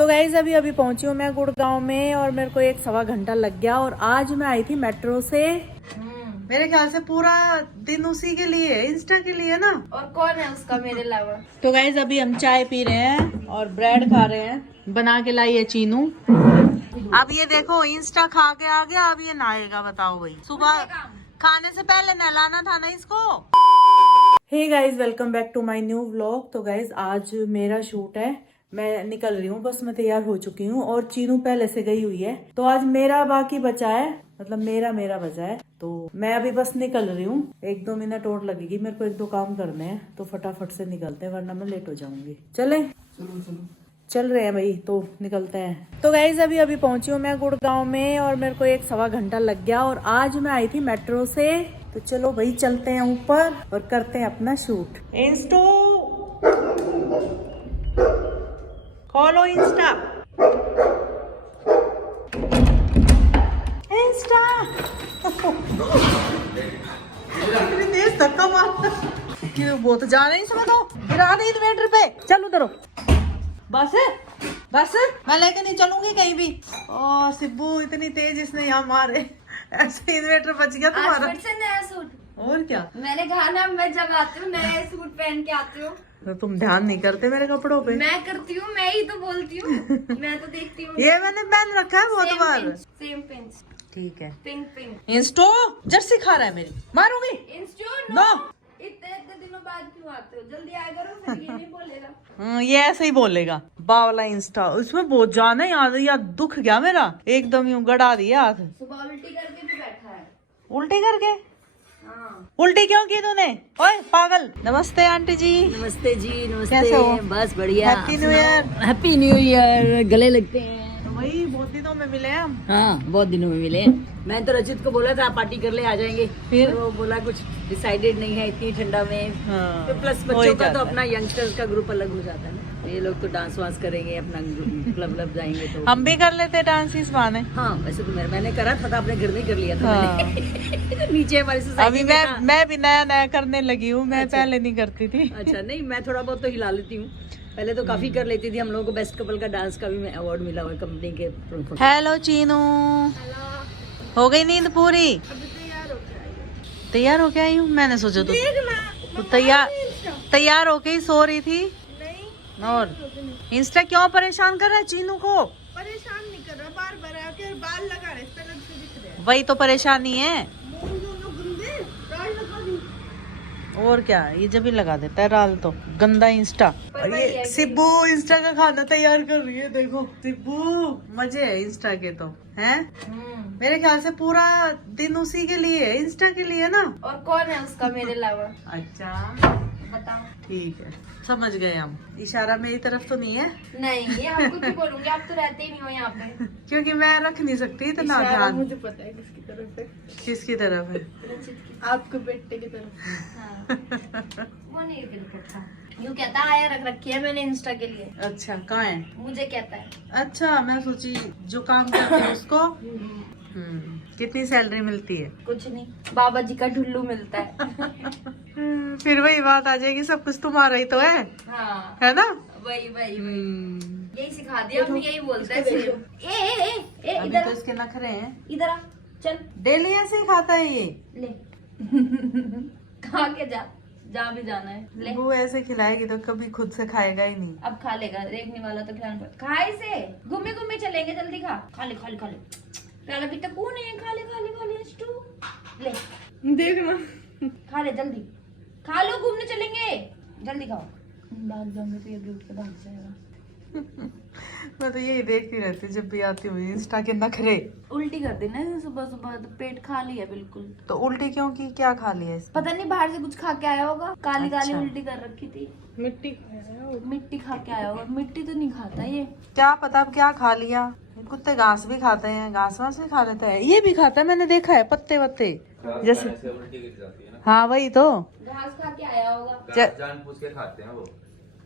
तो गाइज अभी पहुंची हूँ मैं गुड़गांव में और मेरे को 1-1.25 घंटा लग गया। और आज मैं आई थी मेट्रो से। मेरे ख्याल से पूरा दिन उसी के लिए, इंस्टा के लिए ना। और कौन है उसका मेरे अलावा। तो गाइज अभी हम चाय पी रहे हैं और ब्रेड खा रहे हैं, बना के लाई है चीनू। अब ये देखो इंस्टा खा के आ गया, अब ये नहाएगा। बताओ भाई, सुबह खाने से पहले नहलाना था ना इसको। Hey guys, welcome back to my new vlog. तो गाइज आज मेरा शूट है, मैं निकल रही हूँ, बस मैं तैयार हो चुकी हूँ और चीनू पहले से गई हुई है। तो आज मेरा बाकी बचा है, मतलब मेरा बचा है। तो मैं अभी बस निकल रही हूँ, 1-2 मिनट और लगेगी मेरे को, 1-2 काम करने हैं तो फटाफट से निकलते हैं वरना मैं लेट हो जाऊंगी। चले चल रहे हैं भाई, तो निकलते हैं। तो गाइज अभी पहुंची हूँ मैं गुड़गांव में और मेरे को 1-1.25 घंटा लग गया। और आज मैं आई थी मेट्रो से। तो चलो भाई चलते हैं ऊपर और करते हैं अपना शूट। इंस्टो खोलो, इंस्टा इतनी तेज धक्का मार, वो तो जा नहीं समझो, गिरा नहीं इन्वेटर पे। चल उधर बस बस, मैं लेके नहीं चलूंगी कहीं भी। ओ सिब्बू, इतनी तेज इसने यहाँ मारे, ऐसे इन्वेटर बच गया तुम्हारा। आज फिर से नया सूट। और क्या, मैंने कहा ना, मैं जब आती हूँ नए सूट पहन के आती हूँ। तो तुम ध्यान नहीं करते मेरे कपड़ों पे। मैं करती हूँ, मैं ही तो बोलती हूँ। मैं तो देखती हूँ। ये मैंने पहन रखा है बहुत बार। Same pinch. ठीक है। पिंक इंस्टो जर्सी खा रहा है मेरी, मारूंगी। इंस्टो नो, इतने दिनों बाद क्यों आते हो? जल्दी आया करो, फिर ये नहीं बोलेगा। ये ऐसे ही बोलेगा। बावला इंस्टा, उसमें बहुत जान है यार दुख गया मेरा, एकदम यूं गड़ा दिया हाथ। सुबह उल्टी करके भी बैठा है। उल्टी करके? हाँ। उल्टी क्यों की तूने? ओए पागल। नमस्ते आंटी जी। नमस्ते जी, नमस्ते। कैसे हो? बस बढ़िया। Happy new year. Happy new year. गले लगते हैं। वही बहुत दिनों में मिले हम। हाँ, बहुत दिनों में मिले। मैं तो रचित को बोला था पार्टी कर ले, आ जाएंगे। फिर वो बोला कुछ डिसाइडेड नहीं है इतनी ठंडा में। हाँ, तो प्लस बच्चों का तो अपना यंगस्टर्स का ग्रुप अलग हो जाता है ना। ये लोग तो डांस वांस करेंगे, अपना क्लब जाएंगे तो हम भी कर लेते डांस इस बहाने। हाँ, वैसे तो मैंने करा था अपने घर में कर लिया था। हाँ। मैंने। नीचे हमारी सोसाइटी अभी में था। मैं भी नया करने लगी हूँ, मैं पहले नहीं करती थी। अच्छा, नहीं मैं थोड़ा बहुत तो हिला लेती हूँ, पहले तो काफी कर लेती थी। हम लोगों को बेस्ट कपल का डांस का भी अवार्ड मिला हुआ कंपनी के। हेलो चीनू, हो गई नींद पूरी? तैयार होके आई हूँ। मैंने सोचा तो तैयार होके ही सो रही थी। और इंस्टा क्यों परेशान कर रहा है चीनू को? परेशान नहीं कर रहा, बार आके बाल लगा रहे, इस तरह से दिख रहे हैं। वही तो परेशानी है। और क्या, ये जब भी लगा देता है राल तो गंदा इंस्टा। और ये सिब्बू इंस्टा का खाना तैयार कर रही है, देखो सिब्बू, मजे है इंस्टा के तो हैं। मेरे ख्याल से पूरा दिन उसी के लिए, इंस्टा के लिए ना। और कौन है उसका मेरे अलावा। अच्छा बताओ। ठीक है, समझ गए हम। इशारा मेरी तरफ तो नहीं है? नहीं, ये हम कुछ बोलूंगी, आप तो रहते ही नहीं हो यहाँ पे। क्योंकि मैं रख नहीं सकती इतना ध्यान। मुझे पता है किसकी तरफ है। किसकी तरफ है? आपके बेटे की तरफ। हाँ। वो नहीं बिल्कुल था, यूँ कहता आया रख रखी है मैंने इंस्टा के लिए। अच्छा, कहाँ है? मुझे कहता है। अच्छा, मैं सोची जो काम करते हैं उसको। कितनी सैलरी मिलती है? कुछ नहीं, बाबा जी का ढुल्लू मिलता है। फिर वही बात आ जाएगी, सब कुछ तुम्हारा ही तो है। हाँ, है ना? वही यही सिखा दिया, हम यही बोलते हैं। ए अभी इधर तो इसके नखरे हैं। इधर आ, चल डेली ऐसे ही खाता है ये। ले। खा के जा भी जाना है, ले। वो ऐसे खिलाएगी तो कभी खुद से खाएगा ही नहीं। अब खा लेगा, देखने वाला तो खिलाना पड़ेगा। खा इसे, घूमे चलेंगे, जल्दी खा। खा ले प्याला भी तो कौन है, खा ले स्टू ले, देखना। खा ले जल्दी, खा लो, घूमने चलेंगे, जल्दी खाओ। भाग जाऊंगे तो ये भी उठ के भाग जाएगा। मैं तो यही देखती रहती हूँ जब भी आती हूँ, इंस्टा के नखरे। उल्टी कर देना सुबह तो पेट खाली है बिल्कुल। तो उल्टी क्यों की, क्या खा लिया इसने? पता नहीं, बाहर से कुछ खा के आया होगा, काली अच्छा। उल्टी कर रखी थी। मिट्टी खा के आया होगा। मिट्टी तो नहीं खाता ये। क्या पता अब क्या खा लिया। कुत्ते घास भी खाते हैं, घास वास भी खा लेता है, ये भी खाता है, मैंने देखा है, पत्ते वत्ते जैसे। हाँ वही तो, घास खा के आया होगा। जानबूझ के खाते हैं वो।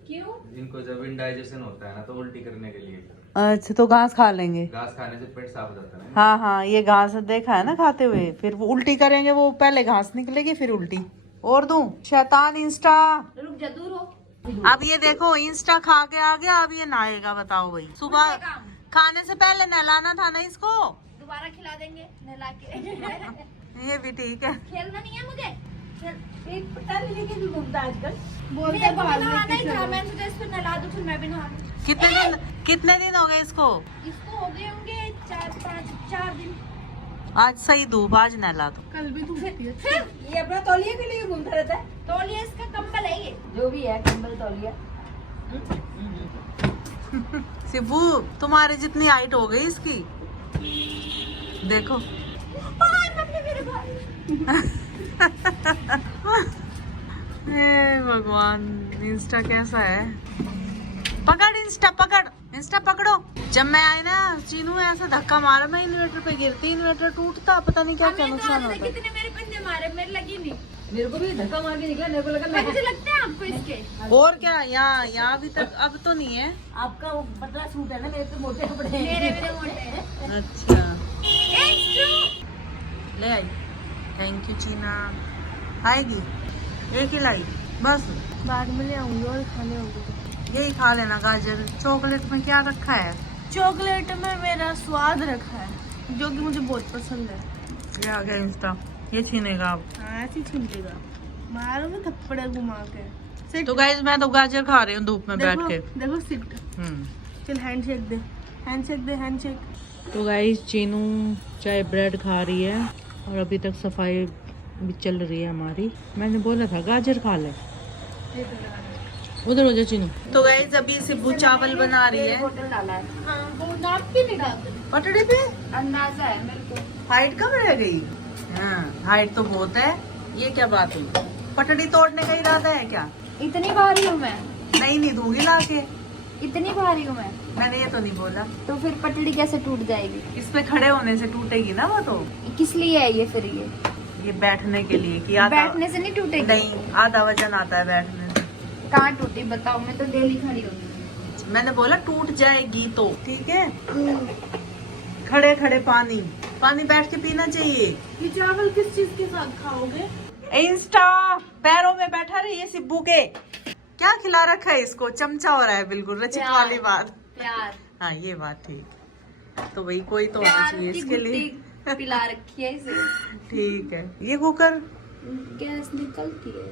क्यों? जिनको जब इंडाइजेशन होता है ना, तो उल्टी करने के लिए। अच्छा, तो घास खा लेंगे। घास खाने से पेट साफ हो जाता है ना। हाँ, ये घास देखा है ना खाते हुए, फिर वो उल्टी करेंगे, वो पहले घास निकलेगी फिर उल्टी। और दूं? शैतान इंस्टा। रुक जा, दूर हो। अब ये देखो इंस्टा खा के आ गया, अब ये नहाएगा। बताओ भाई, सुबह खाने से पहले नहलाना था ना इसको। दोबारा खिला देंगे नहला के। ये भी ठीक है। खेलना नहीं है मुझे। एक पटाली लेके भी घूमता है आजकल। मेरे को नहाना ही था, मैंने सोचा इसको नहला दूं, फिर मैं भी नहा लूं। कितने दिन हो गए इसको? इसको हो गए होंगे 4 दिन। आज सही धूप, आज नहला दो। कल भी धूप थी। ये अपना तौलिया के लिए घूमता रहता है। तौलिया इसका कंबल है ये। जो भी है कंबल तौलिया। सिब्बू तुम्हारी जितनी हाइट हो गई इसकी, देखो। हे भगवान, इंस्टा कैसा है? पकड़ इंस्टा, पकड़ इंस्टा, पकड़ो। जब मैं आई ना चीनू ऐसा धक्का मारा, मैं इन्वर्टर पे गिरती, इन्वर्टर टूटता, पता नहीं क्या क्या नुकसान होता। कितने मेरे पंजे मारे, मेरे लगी नहीं। मेरे को भी धक्का मार के निकला, मेरे को लगा पंजे लगते हैं आपको इसके? और क्या, यहाँ अभी तक अब तो नहीं है। आपका वो पतला सूट है ना, मेरे तो मोटे कपड़े हैं। मेरे मोटे हैं। अच्छा ले आई। थैंक यू चीना। आएगी एक ही लाई बस, बाद में ले आऊंगी और खाने होंगे। यही खा लेना। गाजर चॉकलेट में क्या रखा है? चॉकलेट में मेरा स्वाद रखा है, जो कि मुझे बहुत पसंद है। ये आ गया इंस्टा, ये छीनेगा अब। हाँ ऐसे ही छीनेगा, मारूंगा थप्पड़ घुमा के। तो गाइस मैं तो गाजर खा रही हूँ धूप में बैठ के। देखो सिट। चल हैंडशेक दे, हैंडशेक दे, हैंडशेक। तो गाइस चीनू चाय ब्रेड खा रही है और अभी तक सफाई भी चल रही है हमारी। मैंने बोला था गाजर खा ले, उधर हो जा चीनू। तो गाइस अभी सिब्बू चावल बना रही है। बोतल डाला है। हाँ वो नाप के नहीं डालते, पटड़े पे अंदाजा है मेरे को। हाइट कम रह गई? हाँ हाइट तो बहुत है। ये क्या बात हुई? पटड़ी तोड़ने का इरादा है क्या? इतनी भारी हूँ मैं, नहीं दूंगी ला के। इतनी भारी हूँ मैं, मैंने ये तो नहीं बोला। तो फिर पटड़ी कैसे टूट जाएगी? इस पे खड़े होने से टूटेगी ना वो तो। किस लिए है ये फिर? ये बैठने के लिए कि आधा बैठने से नहीं टूटेगी? नहीं, आधा वजन आता है बैठने से। कहाँ टूटी बताओ, मैं तो डेली खड़ी होती मैंने बोला टूट जाएगी तो ठीक है। खड़े खड़े पानी बैठ के पीना चाहिए। ये चावल किस चीज के साथ खाओगे? इंस्टा पैरों में बैठा रही है सिब्बू के। क्या खिला रखा है इसको? चमचा हो रहा है बिल्कुल, रचित वाली बात। प्यार। हाँ ये बात ठीक। तो भाई कोई तो होना चाहिए इसके लिए। पिला रखी है इसे। ठीक है। ये कुकर गैस निकलती है।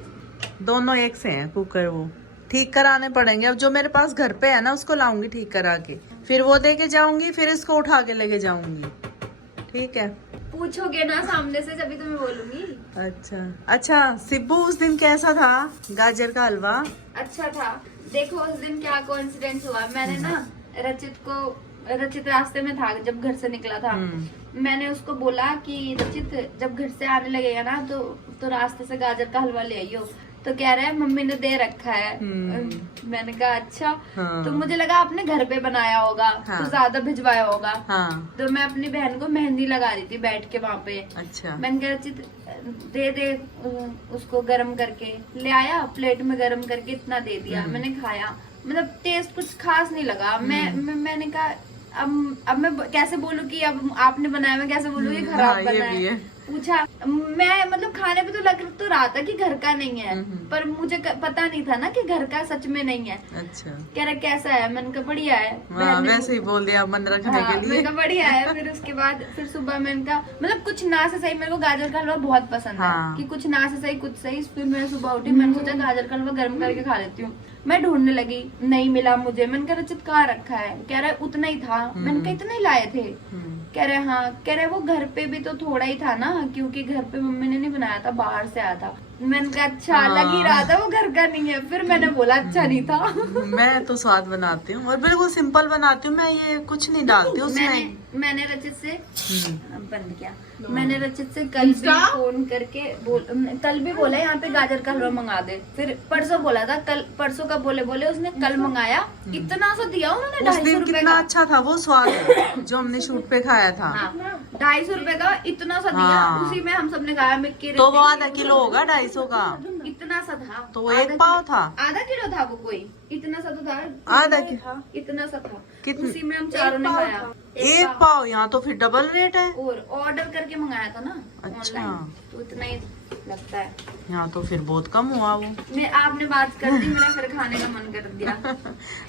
दोनों एक से हैं कुकर, वो ठीक कराने पड़ेंगे। अब जो मेरे पास घर पे है ना उसको लाऊंगी ठीक करा के, फिर वो दे के जाऊंगी, फिर इसको उठा के लेके जाऊंगी। ठीक है, पूछोगे ना सामने से जब तो मैं बोलूंगी। अच्छा सिब्बू उस दिन कैसा था गाजर का हलवा? अच्छा था। देखो उस दिन क्या कोइंसिडेंस हुआ, मैंने ना रचित रास्ते में था जब घर से निकला था। मैंने उसको बोला कि रचित जब घर से आने लगेगा ना तो रास्ते से गाजर का हलवा ले आइयो। तो कह रहा है मम्मी ने दे रखा है। मैंने कहा अच्छा। तो मुझे लगा आपने घर पे बनाया होगा तो ज्यादा भिजवाया होगा। तो मैं अपनी बहन को मेहंदी लगा रही थी बैठ के वहाँ पे। अच्छा। मैंने कहा रचित दे उसको गरम करके ले आया, प्लेट में गरम करके इतना दे दिया। मैंने खाया, मतलब टेस्ट कुछ खास नहीं लगा। मैंने कहा अब मैं कैसे बोलूं कि अब आपने बनाया, मैं कैसे बोलूं कि खराब बनाया है। पूछा मैं, मतलब खाने पे तो लग तो रहा था कि घर का नहीं है, पर मुझे पता नहीं था ना कि घर का सच में नहीं है। अच्छा। कह रहा कैसा है? मैंने कहा बढ़िया है। वैसे ही बोल दिया मन रखने के लिए। मैंने कहा बढ़िया है। फिर उसके बाद फिर सुबह मैंने कहा मतलब कुछ ना से सही, मेरे को गाजर का हलवा बहुत पसंद है कि कुछ ना से सही कुछ सही। फिर मैं सुबह उठी, मैंने सोचा गाजर का हलवा गर्म करके खा लेती हूँ। मैं ढूंढने लगी, नहीं मिला मुझे। मैंने कहा रचित कहाँ रखा है? कह रहा है उतना ही था। मैंने कहा इतना ही लाए थे? कह रहे हाँ। कह रहे वो घर पे भी तो थोड़ा ही था ना, क्योंकि घर पे मम्मी ने नहीं बनाया था, बाहर से आया था। मैंने कहा अच्छा, लग ही रहा था वो घर का नहीं है। फिर मैंने बोला अच्छा नहीं था। मैं तो स्वाद बनाती हूँ और बिल्कुल सिंपल बनाती हूँ, मैं ये कुछ नहीं डालती उसमें। मैंने रचित से बंद किया। मैंने रचित से कल भी फोन करके कल भी बोला यहाँ पे गाजर का हलवा मंगा दे। फिर परसों बोला था, कल परसों का बोले उसने कल मंगाया। इतना सा दिया उन्होंने, 250 रुपए कितना का। अच्छा था वो स्वाद जो हमने शूट पे खाया था। 250 रुपए का इतना सा दिया। उसी में हम सबने खाया। मिक्की तो वो आधा किलो होगा 250 का, इतना सा था। तो वो एक पाव था। आधा किलो था वो, कोई इतना सा तो था। आधा किलो इतना सा था। कितने? उसी में हम चारों ने खाया। एक पाव। यहाँ तो फिर डबल रेट है। और ऑर्डर करके मंगाया था ना अच्छा। ऑनलाइन, तो इतना ही लगता है। यहाँ तो फिर बहुत कम हुआ वो। मैं आपने बात कर दी, मेरा फिर खाने का मन कर दिया।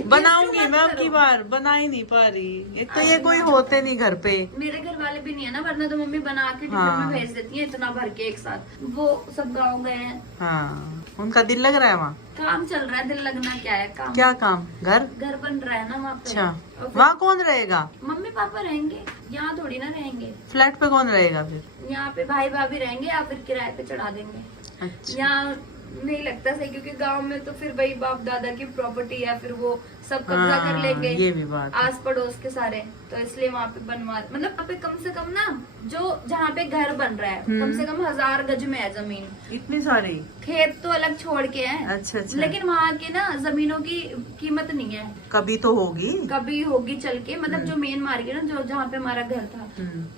बनाऊंगी मैं अब की बार, बना ही नहीं पा रही। एक तो ये कोई होते नहीं घर पे। मेरे घर वाले भी नहीं है ना, वरना तो मम्मी बना के टिफिन हाँ। में भेज देती है इतना भर के एक साथ। वो सब गाँव गए हैं, हाँ, उनका दिल लग रहा है वहाँ। काम चल रहा है, दिल लगना क्या है, काम। क्या काम? घर? घर बन रहा है ना वहाँ पे। अच्छा, और फिर वहाँ कौन रहेगा? मम्मी पापा रहेंगे, यहाँ थोड़ी ना रहेंगे। फ्लैट पे कौन रहेगा फिर? यहाँ पे भाई भाभी रहेंगे या फिर किराए पे चढ़ा देंगे। अच्छा, यहाँ नहीं लगता सही, क्योंकि गांव में तो फिर वही बाप दादा की प्रॉपर्टी है, फिर वो सब कब्जा कर लेंगे। ये भी बात है। आस पड़ोस के सारे, तो इसलिए वहाँ पे बनवा, मतलब वहाँ पे कम से कम ना, जो जहाँ पे घर बन रहा है कम से कम 1000 गज में है जमीन। इतनी सारी? खेत तो अलग छोड़ के हैं। अच्छा अच्छा। लेकिन वहाँ की ना जमीनों की कीमत नहीं है। कभी तो होगी। कभी होगी चल के, मतलब जो मेन मार्केट है, जो जहाँ पे हमारा घर था,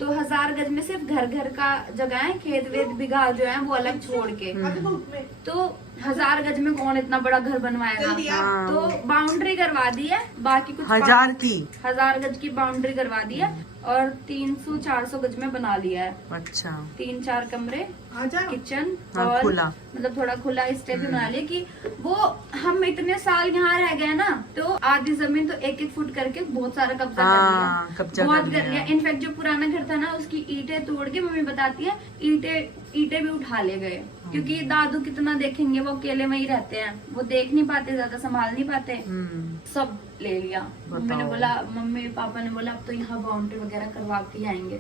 तो 1000 गज में सिर्फ घर घर का जगह है, खेत वेत बिघा जो है वो अलग छोड़ के। तो 1000 गज में कौन इतना बड़ा घर बनवाएगा? हाँ। तो बाउंड्री करवा दी है, बाकी कुछ 1000 की? 1000 गज की बाउंड्री करवा दी है और 300-400 गज में बना लिया है। अच्छा, 3-4 कमरे, किचन हाँ, और खुला। मतलब थोड़ा खुला इस टाइप भी बना लिया कि वो हम इतने साल यहाँ रह गए ना, तो आधी जमीन तो 1-1 फुट करके बहुत सारा कब्जा कर हाँ, लिया, कब्जा बहुत कर कर लिया। इनफैक्ट जो पुराना घर था ना, उसकी ईंटें तोड़ के, मम्मी बताती है, ईंटें भी उठा ले गए, क्योंकि दादू कितना देखेंगे, वो अकेले वहीं रहते हैं, वो देख नहीं पाते, ज्यादा संभाल नहीं पाते, सब ले लिया। मम्मी ने बोला, मम्मी पापा ने बोला अब तो यहाँ बाउंड्री वगैरह करवा के ही आएंगे।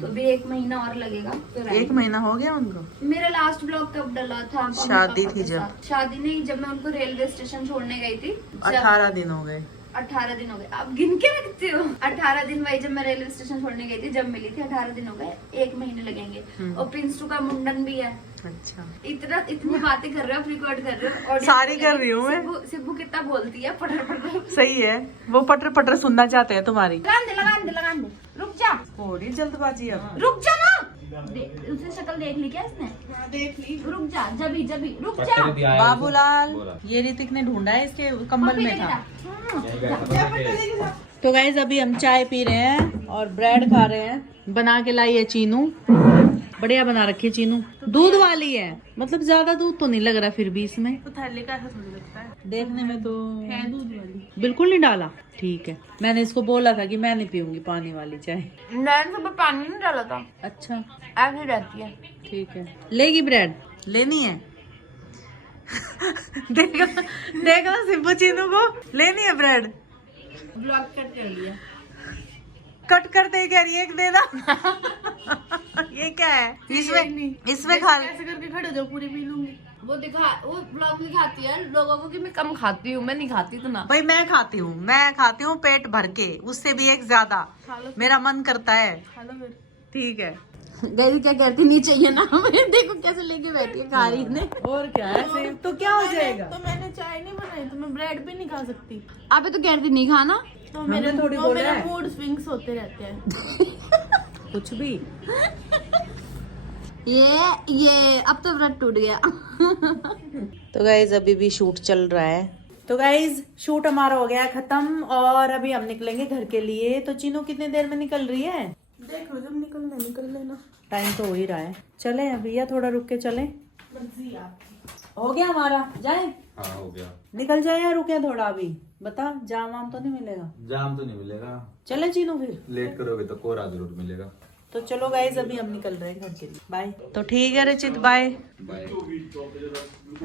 तो भी 1 महीना और लगेगा फिर 1 आएंगे। महीना हो गया उनको? मेरा लास्ट ब्लॉग कब डला था? मम्मी शादी पापा थी के जब? साथ। शादी नहीं, जब मैं उनको रेलवे स्टेशन छोड़ने गई थी। 18 दिन हो गए। 18 दिन हो गए, आप गिन के रखते हो? 18 दिन वही, जब मैं रेलवे स्टेशन छोड़ने गई थी, जब मिली थी, 18 दिन हो गए, 1 महीने लगेंगे। और प्रिंस 2 का मुंडन भी है। अच्छा, इतनी बातें कर रहे हो, रिकॉर्ड कर रहे हो, सारी कर रही हूँ मैं। सिब्बू कितना बोलती है, पटर पटर। सही है, वो पटर पटर सुनना चाहते हैं तुम्हारी। लगान दे, रुक जा, हो रही जल्दबाजी अब। रुक जा ना। उसने शक्ल देख ली क्या इसने? देख ली। रुक जा, जबी रुक जा। बाबूलाल, ये ऋतिक ने ढूंढा है, इसके कंबल में था। तो गाइज अभी हम चाय पी रहे हैं और ब्रेड खा रहे हैं। बना के लाई है चीनू, बढ़िया बना रखी है चीनू, दूध वाली है, मतलब ज्यादा दूध तो नहीं लग रहा फिर भी इसमें। तो थैले का ऐसा थोड़ी लगता है, देखने में तो है दूध वाली। बिल्कुल नहीं डाला? ठीक है, मैंने इसको बोला था कि मैं नहीं पीऊंगी पानी वाली चाय। नैन सुबह पानी नहीं डाला था। अच्छा, ऐसी रहती है। ठीक है, लेगी ब्रेड? लेनी है? देखा सिब्बू चीनू को लेनी है ब्रेड। ब्लॉग कट कर लिया। कट करते ही कह रही है एक देना। ये क्या है? इसमें खा ऐसे करके खड़े हो जाओ, पूरी पी लूंगी। वो ब्लॉग दिखाती है लोगों को कि मैं कम खाती हूँ, मैं नहीं खाती इतना। भाई मैं खाती हूँ पेट भर के, उससे भी एक ज्यादा मेरा मन करता है। ठीक है। गैरी क्या कहती, नहीं चाहिए ना हमें, देखो कैसे लेके बैठी है, खा रही ने। और क्या ऐसे तो क्या हो जाएगा? तो मैंने चाय नहीं बनाई, तो मैं ब्रेड भी नहीं खा सकती। अबे तो कहती नहीं खाना, तो हमने मेरे थोड़ी तो बोला मेरे है। मूड स्विंग्स होते रहते हैं। कुछ भी। ये अब तो व्रत टूट गया। तो गाइज अभी भी शूट चल रहा है। तो गाइज शूट हमारा हो गया खत्म और अभी हम निकलेंगे घर के लिए। तो चीनू कितनी देर में निकल रही है? देख लो, जब निकलना निकल लेना। टाइम तो हो ही रहा है। चले भैया, थोड़ा रुक के चले। मर्जी आपकी। हो गया हमारा, जाए? हाँ हो गया। निकल जाए या रुके थोड़ा? अभी बता, जाम वाम तो नहीं मिलेगा? जाम तो नहीं मिलेगा। चले चीनू फिर? लेट करोगे तो कोरा जरूर मिलेगा। तो चलो गाइज अभी हम निकल रहे हैं घर के लिए। बाय। तो ठीक है रचित, बाय। बाय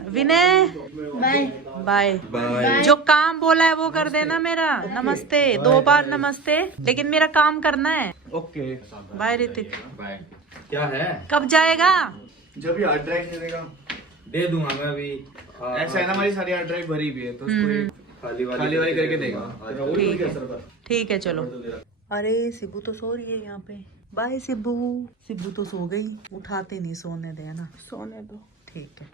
विनय, बाय बाय। बाय। जो काम बोला है वो कर देना मेरा। नमस्ते, 2 बार नमस्ते, लेकिन मेरा काम करना है। Okay bye Hrithik. बाय। क्या है? कब जाएगा? जब भी हार्ड ड्राइव मिलेगा दे दूंगा मैं अभी। ऐसा है ना, हमारी सारी हार्ड ड्राइव भरी भी है, तो उसको एक खाली वाली करके देगा। ठीक है, ठीक है चलो। अरे सिब्बू तो सो रही है यहाँ पे। बाय सिब्बू। सिब्बू तो सो गई, उठाते नहीं, सोने दे ना। सोने दो। ठीक है,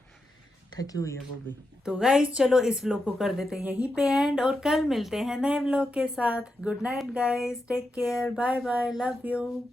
थकी हुई है वो भी। तो गाइज चलो इस व्लॉग को कर देते हैं यहीं पे एंड, और कल मिलते हैं नए व्लॉग के साथ। Good night guys, take care, bye bye, love you.